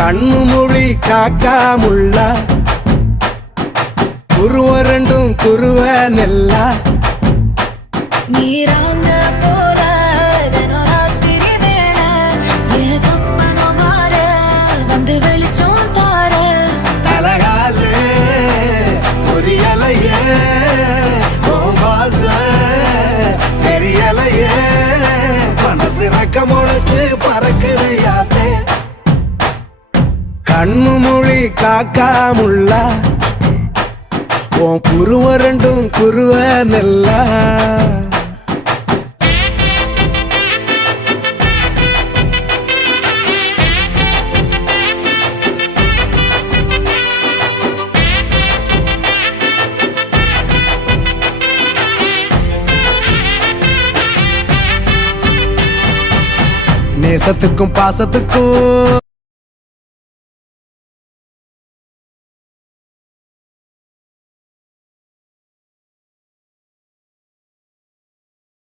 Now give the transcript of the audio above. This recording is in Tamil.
கண்ணு மொழி காக்காமுள்ள குருவ ரெண்டும் குருவ நெல்லா நீராங்க போல தினராத்திரி வேண என் சொப்பனம் மாற வந்து வெளிச்சம் தார தலகாலே பொரியலையே ஓம்பாச பெரியலையே மனசு ரக்க முளைச்சு பறக்குது யாத்தே கண்ணு மொழி காக்காமுள்ள உன் குருவ ரெண்டும் குருவ நெல்லா நேசத்துக்கும் பாசத்துக்கும்